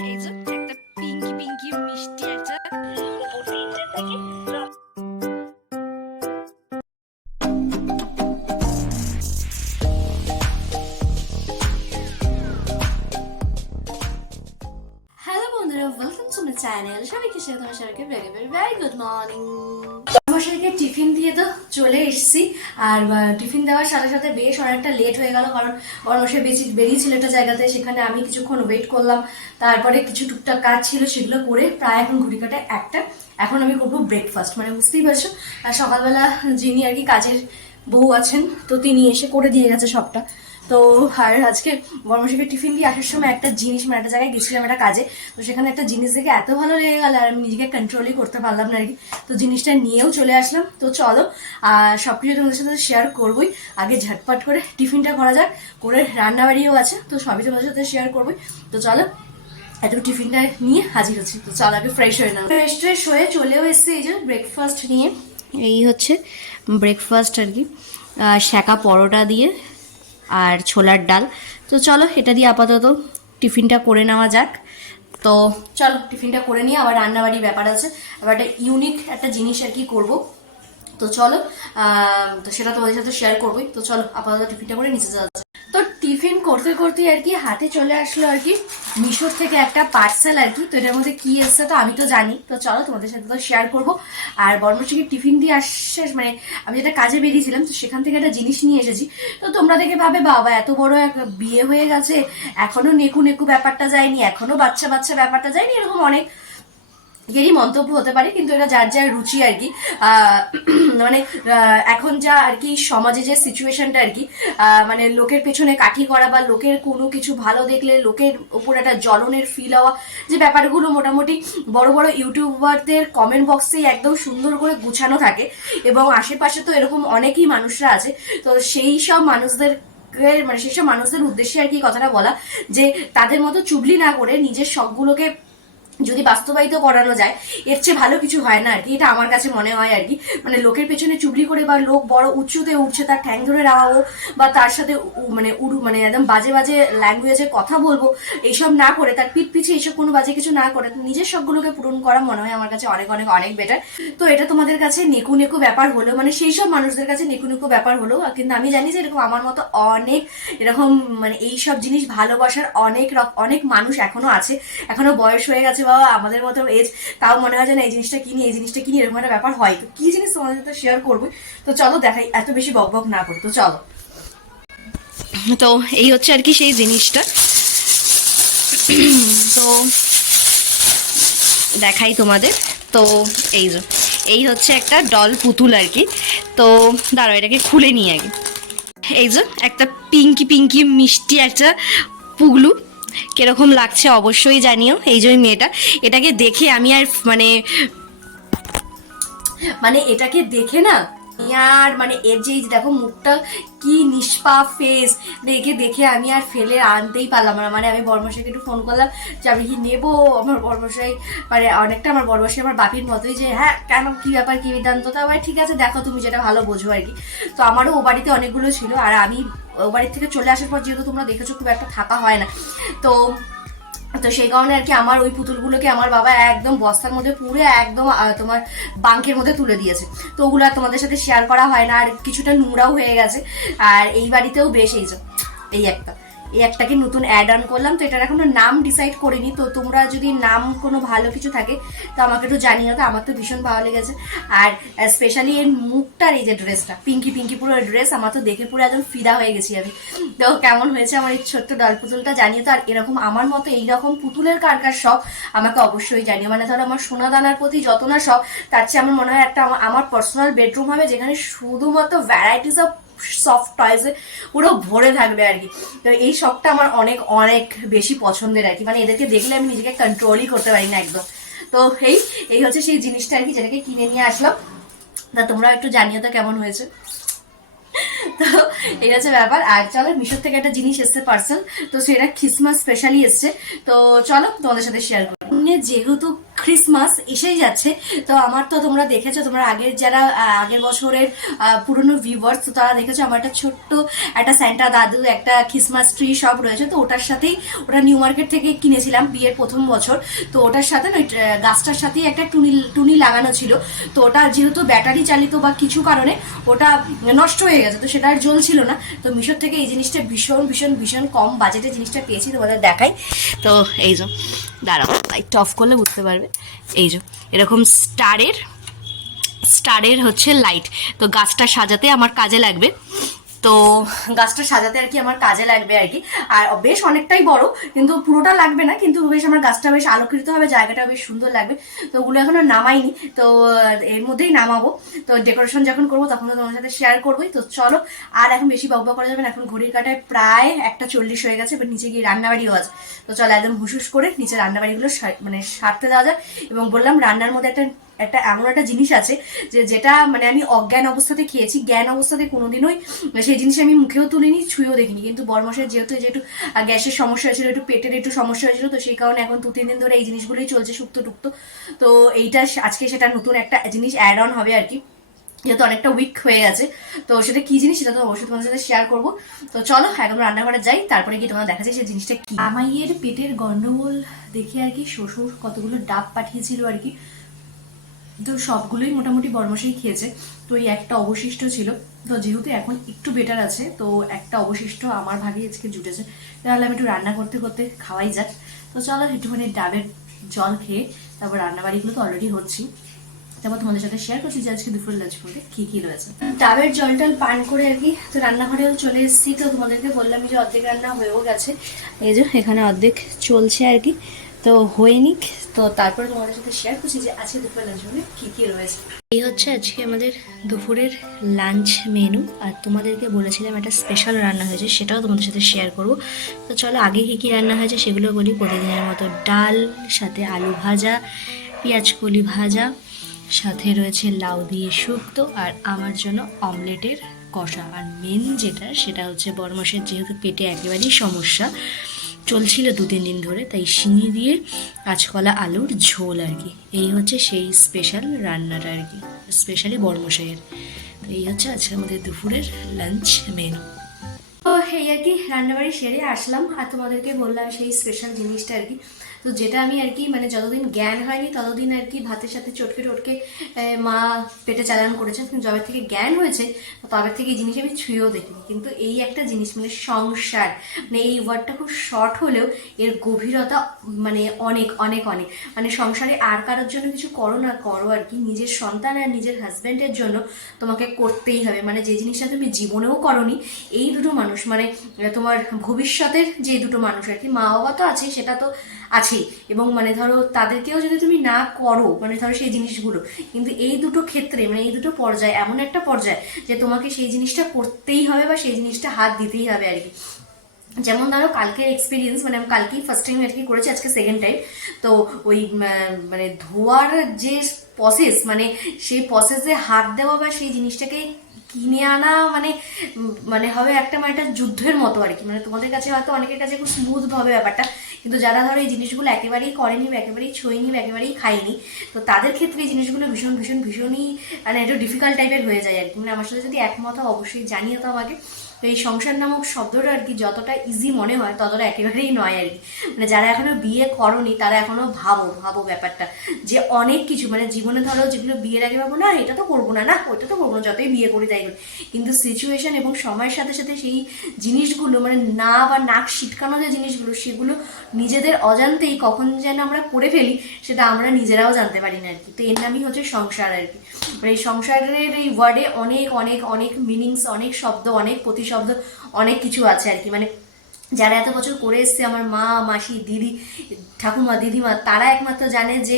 এই যে একটা পিঙ্কি পিঙ্কি মিষ্টি একটা হ্যালো বন্ধুরা ওয়েলকাম টু মাই চ্যানেল সবাইকে সাথে তোমার সবাইকে very very very good morning আর টিফিন দেওয়ার সাথে সাথে বেশ অনেকটা লেট হয়ে গেল, কারণ আমার সে বেশি বেরিয়েছিল একটা জায়গাতে, সেখানে আমি কিছুক্ষণ ওয়েট করলাম। তারপরে কিছু টুকটাক কাজ ছিল, সেগুলো করে প্রায় এখন ঘুরি কাটে একটা। এখন আমি করব ব্রেকফাস্ট মানে বুঝতেই পারছ? আর সকালবেলা যিনি আর কি কাজের বউ আছেন, তো তিনি এসে করে দিয়ে গেছে সবটা। তো আর আজকে বর্মশাকে টিফিন দিয়ে আসার সময় একটা জিনিস মানে একটা জায়গায় গেছিলাম একটা কাজে, তো সেখানে একটা জিনিস দেখে এত ভালো লেগে গেল আর আমি নিজেকে কন্ট্রোলই করতে পারলাম না আর কি। তো জিনিসটা নিয়েও চলে আসলাম। তো চলো, আর সব কিছু তোমাদের সাথে শেয়ার করবোই। আগে ঝটপট করে টিফিনটা করা যাক, করে রান্নাবাড়িও আছে, তো সবই তোমাদের সাথে শেয়ার করবোই। তো চলো এত টিফিনটা নিয়ে হাজির হচ্ছি। তো চল, আগে ফ্রেশ হয়ে নাও। ফ্রেশ ট্রেশ হয়ে চলেও এসছে এই যে ব্রেকফাস্ট নিয়ে। এই হচ্ছে ব্রেকফাস্ট আর কি শাঁকা পরোটা দিয়ে আর ছোলার ডাল। তো চলো, এটা দিয়ে আপাতত টিফিনটা করে নেওয়া যাক। তো চলো, টিফিনটা করে নিয়ে আবার রান্নাবাড়ির ব্যাপার আছে। আবার একটা ইউনিক একটা জিনিস আর কি করব। তো চলো তো সেটা তোমাদের সাথে শেয়ার করবোই। তো চলো, আপাতত টিফিনটা করে নিচে যাচ্ছে তো টিফিন করতে করতে আর কি হাতে চলে আসলো আর কি মিশোর থেকে একটা পার্সেল আর কি। তো এটার মধ্যে কি এসছে তো আমি তো জানি। তো চলো, তোমাদের সাথে তো শেয়ার করব। আর বর্মশিকে টিফিন দিয়ে আসছে মানে আমি যেটা কাজে বেরিয়েছিলাম, তো সেখান থেকে একটা জিনিস নিয়ে এসেছি। তো তোমরা দেখে ভাবে বাবা, এত বড় এক বিয়ে হয়ে গেছে। এখনও নেকু নেকু ব্যাপারটা যায়নি, এখনও বাচ্চা বাচ্চা ব্যাপারটা যায়নি, এরকম অনেক। এরই মন্তব্য হতে পারে, কিন্তু এটা যার যার রুচি আর কি। মানে এখন যা আর কি সমাজে যে সিচুয়েশনটা আর কি মানে লোকের পেছনে কাঠি করা বা লোকের কোনো কিছু ভালো দেখলে লোকের উপর একটা জ্বলনের ফিল হওয়া, যে ব্যাপারগুলো মোটামুটি বড় বড় ইউটিউবারদের কমেন্ট বক্সেই একদম সুন্দর করে গুছানো থাকে, এবং আশেপাশে তো এরকম অনেকেই মানুষরা আছে। তো সেই সব মানুষদের মানে সেসব মানুষদের উদ্দেশ্যে আর কি কথাটা বলা, যে তাদের মতো চুগলি না করে নিজের শখগুলোকে যদি বাস্তবায়িত করানো যায়, এর চেয়ে ভালো কিছু হয় না আর কি এটা আমার কাছে মনে হয় আর কি মানে লোকের পেছনে চুগলি করে বা লোক বড় উঁচুতে উঠছে, তার ঠ্যাং ধরে রাওয়াবো বা তার সাথে মানে উড়ু মানে একদম বাজে বাজে ল্যাঙ্গুয়েজে কথা বলব, এইসব না করে, তার পিঠ পিছে এইসব কোনো বাজে কিছু না করে, নিজের শখগুলোকে পূরণ করা মনে হয় আমার কাছে অনেক অনেক অনেক বেটার তো এটা তোমাদের কাছে নেকু নেকু ব্যাপার হলো মানে সেই সব মানুষদের কাছে নেকু নেকু ব্যাপার হলো, কিন্তু আমি জানি যে এরকম আমার মতো অনেক এরকম মানে এই সব জিনিস ভালোবাসার অনেক অনেক মানুষ এখনও আছে, এখনও বয়স হয়ে গেছে বাবা আমাদের মতো এজ তাও মনে হয় যে না এই জিনিসটা কিনি, এই জিনিসটা কিনি, এরকম একটা ব্যাপার হয়। তো কি জিনিস তোমাদের সাথে শেয়ার করব? তো চলো দেখাই, এত বেশি বক বক না করি, তো চলো। তো এই হচ্ছে আর কি সেই জিনিসটা। তো দেখাই তোমাদের। তো এই যে, এই হচ্ছে একটা ডল পুতুল আর কি। তো দাঁড়াও, এটাকে খুলে নিই আগে। এই যে, একটা পিঙ্কি পিঙ্কি মিষ্টি একটা পুগলু। কীরকম লাগছে অবশ্যই জানিও, এই যে মেয়েটা। এটাকে দেখে আমি আর মানে মানে এটাকে দেখে না আর মানে এর যে দেখো মুখটা কি নিষ্পা ফেস দেখে দেখে আমি আর ফেলে আনতেই পারলাম না। মানে আমি বর্মশাইকে একটু ফোন করলাম যে, আমি কি নেব? আমার বর্মশাই মানে অনেকটা আমার বর্মশাই আমার বাপির মতোই যে হ্যাঁ কেন, কি ব্যাপার, কি বিধান্ত? তো ঠিক আছে, দেখো তুমি যেটা ভালো বোঝো আর কি। তো আমারও ও বাড়িতে অনেকগুলো ছিল আর আমি ও বাড়ির থেকে চলে আসার পর যেহেতু তোমরা দেখেছ, খুব একটা থাকা হয় না। তো তো সেই কারণে আর কি আমার ওই পুতুলগুলোকে আমার বাবা একদম বস্তার মধ্যে পুরে একদম তোমার বাঙ্কের মধ্যে তুলে দিয়েছে। তো ওগুলো আর তোমাদের সাথে শেয়ার করা হয় না, আর কিছুটা নোংরাও হয়ে গেছে। আর এই বাড়িতেও বেশ এই এই একটা। এই একটাকে নতুন অ্যাড অন করলাম, তো এটার এখনও নাম ডিসাইড করিনি। তো তোমরা যদি নাম কোনো ভালো কিছু থাকে, তো আমাকে একটু জানিও, তো আমার তো ভীষণ ভালো লেগেছে। আর স্পেশালি এর মুখটার এই যে ড্রেসটা পিঙ্কি পিঙ্কি পুরো ড্রেস আমার তো দেখে পুরো একদম ফিদা হয়ে গেছি আমি। তো কেমন হয়েছে আমার এই ছোট্ট ডাল পুতুলটা জানিয়ে তো, আর এরকম আমার মতো এইরকম পুতুলের কার কার শখ, আমাকে অবশ্যই জানিও। মানে ধরো আমার সোনা দানার প্রতি যত না শখ, তার চেয়ে আমার মনে হয় একটা আমার পার্সোনাল বেডরুম হবে, যেখানে শুধুমাত্র ভ্যারাইটিস অফ সফট টয়েসে পুরো ভরে থাকবে আর কি। তো এই শখটা আমার অনেক অনেক বেশি পছন্দের আর কি। মানে এদেরকে দেখলে আমি নিজেকে কন্ট্রোলই করতে পারি না একদম। তো এই এই হচ্ছে সেই জিনিসটা আর কি যেটাকে কিনে নিয়ে আসলাম। তা তোমরা একটু জানিও তো কেমন হয়েছে। তো এই হচ্ছে ব্যাপার। আর চলো, মিশোর থেকে একটা জিনিস এসছে পার্সেল তো সেটা খ্রিসমাস স্পেশালি এসছে। তো চলো তোমাদের সাথে শেয়ার করি। যেহেতু ক্রিসমাস এসেই যাচ্ছে। তো আমার তো তোমরা দেখেছ তোমরা আগের যারা আগের বছরের পুরনো ভিউয়ার্স তো তারা দেখেছ আমার একটা ছোট্ট একটা স্যান্টা দাদু একটা ক্রিসমাস ট্রি সব রয়েছে। তো ওটার সাথেই ওটা নিউ মার্কেট থেকে কিনেছিলাম বিয়ের প্রথম বছর। তো ওটার সাথে ওই, গাছটার সাথেই একটা টুনি টুনি লাগানো ছিল। তো ওটা যেহেতু ব্যাটারি চালিত বা কিছু কারণে ওটা নষ্ট হয়ে গেছে তো সেটা আর জ্বলছিল না। তো মিশোর থেকে এই জিনিসটা ভীষণ ভীষণ ভীষণ কম বাজেটে জিনিসটা পেয়েছি তোমাদের দেখাই। তো এই যে দাঁড়াও লাইটটা অফ করলে বুঝতে পারবে। এই যে এরকম স্টারের স্টারের হচ্ছে লাইট তো গাছটা সাজাতে আমার কাজে লাগবে। তো গাছটা সাজাতে আর কি আমার কাজে লাগবে আর কি। আর বেশ অনেকটাই বড়, কিন্তু পুরোটা লাগবে না, কিন্তু বেশ আমার গাছটা বেশ আলোকিত হবে জায়গাটা বেশ সুন্দর লাগবে। তো ওগুলো এখনও নামাইনি, তো এর মধ্যেই নামাবো। তো ডেকোরেশন যখন করব তখন তো তোমার সাথে শেয়ার করবোই। তো চলো, আর এখন বেশি বকবক করা যাবে না, এখন ঘড়ির কাটায় প্রায় একটা চল্লিশ হয়ে গেছে এবার নিচে গিয়ে রান্নাবাড়িও আছে। তো চলো একদম হুসুস করে নিচে রান্নাবাড়িগুলো মানে সারতে দেওয়া যায় এবং বললাম রান্নার মধ্যে একটা একটা, এমন একটা জিনিস আছে যে যেটা মানে আমি অজ্ঞান অবস্থাতে খেয়েছি, জ্ঞান অবস্থাতে কোনোদিনই সেই জিনিস আমি মুখেও তুলিনি, ছুঁয়েও দেখিনি। কিন্তু বর্মশের যেহেতু এই যে একটু গ্যাসের সমস্যা হয়েছিল, একটু পেটের একটু সমস্যা হয়েছিল, তো সেই কারণে এখন দু তিন দিন ধরে এই জিনিসগুলোই চলছে শুক্তো টুক্তো তো এইটা আজকে সেটা নতুন একটা জিনিস অ্যাড অন হবে আর কি যেহেতু অনেকটা উইক হয়ে গেছে তো সেটা কি জিনিস সেটা তো অবশ্যই তোমাদের সাথে শেয়ার করব। তো চলো, একদম রান্নাঘরে যাই, তারপরে গিয়ে তোমার দেখা যায় সেই জিনিসটা কি। আমাইয়ের পেটের গন্ডগোল দেখে আর কি শ্বশুর কতগুলো ডাব পাঠিয়েছিল আর কি তো সবগুলোই মোটামুটি বর্মশাই খেয়েছে। তো এই একটা অবশিষ্ট ছিল। তো যেহেতু এখন একটু বেটার আছে, তো একটা অবশিষ্ট আমার ভাগে আজকে জুটেছে। তাহলে আমি একটু রান্না করতে করতে খাওয়াই যাক। তো চলো একটুখানি ডাবের জল খেয়ে তারপর রান্নাবাড়িগুলো তো অলরেডি হচ্ছি। তারপর তোমাদের সাথে শেয়ার করছি যে আজকে দুপুর লাঞ্চ করতে কি কি রয়েছে। ডাবের জল টল পান করে আর কি, তো রান্নাঘরেও চলে এসেছি। তো তোমাদেরকে বললাম যে অর্ধেক রান্না হয়েও গেছে। এই যে এখানে অর্ধেক চলছে আর কি। তো হয়ে নিক। তো তারপরে তোমাদের সাথে শেয়ার করছি যে আজকে দুপুরের লাঞ্চ করে কি কি রয়েছে। এই হচ্ছে আজকে আমাদের দুপুরের লাঞ্চ মেনু আর তোমাদেরকে বলেছিলাম একটা স্পেশাল রান্না হয়েছে সেটাও তোমাদের সাথে শেয়ার করব। তো চলো আগে কী কী রান্না হয়েছে সেগুলো বলি। প্রতিদিনের মতো ডাল সাথে আলু ভাজা পেঁয়াজ কলি ভাজা সাথে রয়েছে লাউ দিয়ে শুক্তো আর আমার জন্য অমলেটের কষা। আর মেন যেটা সেটা হচ্ছে বরমাসের যেহেতু পেটে একেবারেই সমস্যা চলছিল দু, তিন দিন ধরে, তাই শিঙি দিয়ে কাঁচকলা, আলুর ঝোল আর কি। এই হচ্ছে সেই স্পেশাল রান্নাটা আর কি স্পেশালি বর্মশাইয়ের। তো এই হচ্ছে আজকে আমাদের দুপুরের লাঞ্চ মেনু তো এই আর কি, রান্নাবাড়ি সেরে আসলাম। আর তোমাদেরকে বললাম সেই স্পেশাল জিনিসটা আর কি। তো যেটা আমি আর কি মানে যতদিন জ্ঞান হয়নি, ততদিন আর কি ভাতের সাথে চটকে টটকে মা পেটে চালান করেছে যবে থেকে জ্ঞান হয়েছে, তবে থেকে এই জিনিস আমি ছুঁয়েও দেখিনি। কিন্তু এই একটা জিনিস মানে সংসার মানে এই ওয়ার্ডটা খুব শর্ট হলেও এর গভীরতা মানে অনেক অনেক অনেক। মানে সংসারে আর কারোর জন্য কিছু করো না করো আর কি। নিজের সন্তান আর নিজের হাজব্যান্ডের জন্য তোমাকে করতেই হবে। মানে যে জিনিসটা তুমি জীবনেও করনি, এই দুটো মানুষ মানে তোমার ভবিষ্যতের যে দুটো মানুষ আর কি মা বাবা তো আছে সেটা তো আছেই এবং মানে ধরো তাদেরকেও যদি তুমি না করো মানে ধরো সেই জিনিসগুলো, কিন্তু এই দুটো ক্ষেত্রে মানে এই দুটো পর্যায়ে, এমন একটা পর্যায়ে যে তোমাকে সেই জিনিসটা করতেই হবে বা সেই জিনিসটা হাত দিতেই হবে আর কি। যেমন ধরো কালকের এক্সপিরিয়েন্স মানে আমি কালকেই ফার্স্ট টাইম আর কি করেছি, আজকে সেকেন্ড টাইম তো ওই মানে ধোয়ার যে প্রসেস মানে সেই প্রসেসে হাত দেওয়া বা সেই জিনিসটাকে কিনে আনা মানে মানে হবে একটা মানে একটা যুদ্ধের মতো আর কি। মানে তোমাদের কাছে হয়তো অনেকের কাছে খুব স্মুথ হবে ব্যাপারটা কিন্তু যারা ধরো এই জিনিসগুলো একেবারেই করেনি বা একেবারেই ছোঁয়নি বা একেবারেই খাইনি, তো তাদের ক্ষেত্রে এই জিনিসগুলো ভীষণ ভীষণ, ভীষণই মানে একটু ডিফিকাল্ট টাইপের হয়ে যায় আর কি। মানে আমার সাথে যদি একমত অবশ্যই জানিয়ে তো আমাকে। তো এই সংসার নামক শব্দটা আর কি যতটা ইজি মনে হয়, ততটা একেবারেই নয় আর কি। মানে যারা এখনও বিয়ে করনি, তারা এখনও ভাবো ভাবো ব্যাপারটা। যে অনেক কিছু মানে জীবনে ধরো যেগুলো বিয়ের আগে ভাবো, না, এটা তো করব না না ওইটা তো করব না, যতই বিয়ে করি তাই কিন্তু সিচুয়েশন এবং সময়ের সাথে সাথে সেই জিনিসগুলো মানে না বা নাক সিটকানো যে জিনিসগুলো, সেগুলো নিজেদের অজান্তেই কখন যেন আমরা করে ফেলি, সেটা আমরা নিজেরাও জানতে পারি না আর কি। তো এর নামই হচ্ছে সংসার আর কি। মানে এই সংসারের এই ওয়ার্ডে অনেক অনেক অনেক মিনিংস অনেক শব্দ, অনেক প্রতিশব্দ অনেক কিছু আছে আর কি। মানে যারা এত বছর করে এসছে, আমার মা, মাসি, দিদি ঠাকুমা দিদিমা, তারা একমাত্র জানে যে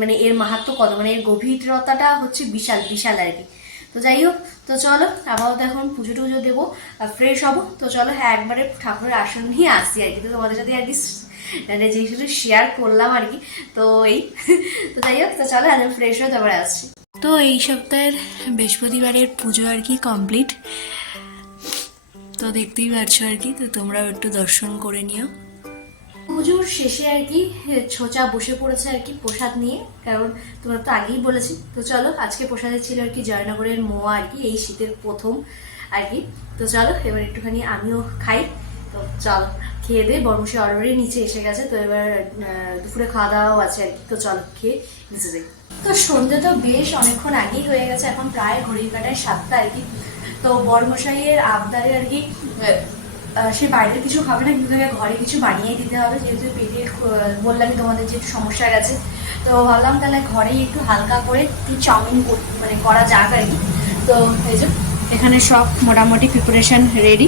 মানে এর মাহাত্ম কত মানে এর গভীরতাটা হচ্ছে বিশাল বিশাল আর কি। তো যাই হোক, তো চলো আপাতত এখন পুজো টুজো দেবো ফ্রেশ হব। তো চলো হ্যাঁ একবারে ঠাকুরের আসন নিয়ে আসছি আর কি। তো তোমাদের সাথে আর কি মানে জিনিসগুলো শেয়ার করলাম আর কি। তো এই, তো যাই হোক, তো চলো এখন ফ্রেশ হয়ে তারপরে আসছি। তো এই সপ্তাহের বৃহস্পতিবারের পুজো আর কি কমপ্লিট তো দেখতেই পাচ্ছ আর কি, তো তোমরাও একটু দর্শন করে নিও। পুজোর শেষে আর কি ছোচা বসে পড়েছে আর কি প্রসাদ নিয়ে, কারণ তোমরা তো আগেই বলেছি। তো চলো, আজকে প্রসাদে ছিল আর কি জয়নগরের মোয়া আর কি, এই শীতের প্রথম আর কি। তো চলো, এবার একটুখানি আমিও খাই। তো চলো, খেয়ে দিয়ে বর্মসে অলরেডি নিচে এসে গেছে, তো এবার দুপুরে খাওয়া দাওয়াও আছে আর কি। তো চলো, খেয়ে নিচে যাই। তো সন্ধ্যে তো বেশ অনেকক্ষণ আগেই হয়ে গেছে, এখন প্রায় ঘড়ির কাটায় সাতটা আর কি। তো বর্মশাইয়ের আবদারে আর কি সে বাইরের কিছু খাবে না কিন্তু ঘরে কিছু বানিয়ে দিতে হবে যেহেতু পেটে আহ, বললামই তোমাদের যে একটু সমস্যা গেছে। তো ভাবলাম তাহলে ঘরেই একটু হালকা করে একটু চাউমিন মানে করা যাক আর কি। তো এই এখানে সব মোটামুটি প্রিপারেশন রেডি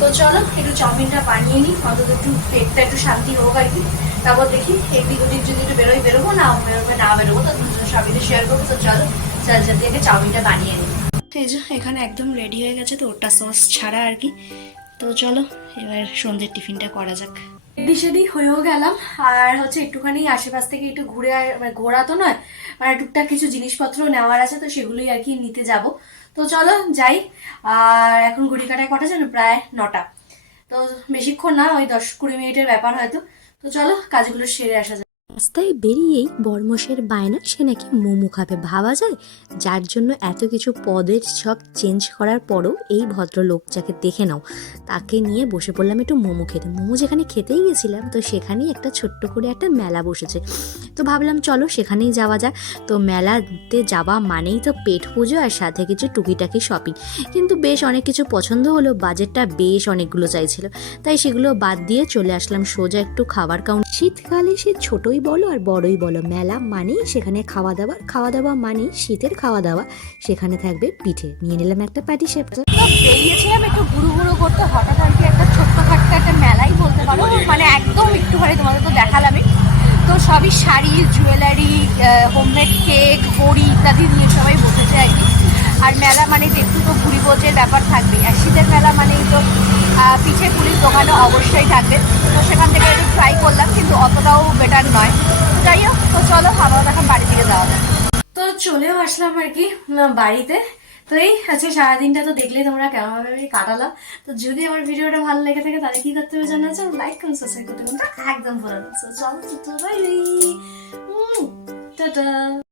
তো চলো একটু চাউমিনটা বানিয়ে নিই অন্তত একটু পেটটা একটু শান্তি হোক আর কি। তারপর দেখি এদিক ওদিক যদি একটু বেরোই বেরোবো না বেরোবে না বেরোবো তো সবই শেয়ার করব তো চলো চাল চাল দিয়ে চাউমিনটা বানিয়ে নিই। এই যে এখানে একদম রেডি হয়ে গেছে তো, ওটা সস ছাড়া আর কি। তো চলো, এবার সন্ধ্যের টিফিনটা করা যাক। সেদিক হয়েও গেলাম, আর হচ্ছে একটুখানি আশেপাশ থেকে একটু ঘুরে মানে ঘোরা তো নয় মানে টুকটাক কিছু জিনিসপত্র নেওয়ার আছে তো সেগুলোই আর কি নিতে যাব। তো চলো যাই, আর এখন ঘুড়ি কাটায় কটা জানো প্রায় নটা। তো বেশিক্ষণ না, ওই দশ কুড়ি মিনিটের ব্যাপার হয়তো। তো চলো, কাজগুলো সেরে আসা রাস্তায় বেরিয়েই বর্মশের বায়না সে নাকি মোমো খাবে ভাবা যায়? যার জন্য এত কিছু পদের সব চেঞ্জ করার পরও এই ভদ্রলোক যাকে দেখে নাও, তাকে নিয়ে বসে পড়লাম একটু মোমো খেতে। মোমো যেখানে খেতেই গেছিলাম, তো সেখানেই একটা ছোট্ট করে একটা মেলা বসেছে। তো ভাবলাম চলো সেখানেই যাওয়া যাক। তো মেলাতে যাওয়া মানেই তো পেট পুজো আর সাথে কিছু টুকিটাকি শপিং কিন্তু বেশ অনেক কিছু পছন্দ হলো, বাজেটটা বেশ অনেকগুলো চাইছিল। তাই সেগুলো বাদ দিয়ে চলে আসলাম সোজা একটু খাবার কাউন্ট শীতকালে সে ছোটই বলো আর বড়ই বলো। মেলা মানেই সেখানে খাওয়া দাওয়া খাওয়া দাওয়া মানেই শীতের খাওয়া দাওয়া সেখানে থাকবে পিঠে। নিয়ে নিলাম একটা প্যাটি সেপটা বেরিয়েছিলাম একটু ঘুরু ঘুরু করতে, হঠাৎ আর কি একটা ছোট্ট খাট্ট একটা মেলাই বলতে পারো। মানে একদম একটু একটুখানি তোমাদের তো দেখালামই। তো সবই শাড়ি জুয়েলারি হোমমেড কেক বড়ি ইত্যাদি নিয়ে সবাই বসেছে আর কি। আর মেলা মানে যে একটু তো ঘুরি বোঝের ব্যাপার থাকবে আর শীতের মেলা মানেই তো পিঠে পুলির দোকানও অবশ্যই থাকবে। তো সেখান থেকে একটু ট্রাই করলাম, কিন্তু অতটাও বেটার নয়। যাই হোক তো চলো ভালো এখন বাড়ি থেকে যাওয়া যাক। তো চলেও আসলাম আর কি বাড়িতে। তো এই আজকে সারাদিনটা তো দেখলে তোমরা কেমনভাবে কাটালাম তো যদি আমার ভিডিওটা ভালো লেগে থাকে তাহলে কি করতে হবে জানা? আছে লাইক করুন সাবস্ক্রাইব করতে একদম ভুলো So, চলো তো বাই টাটা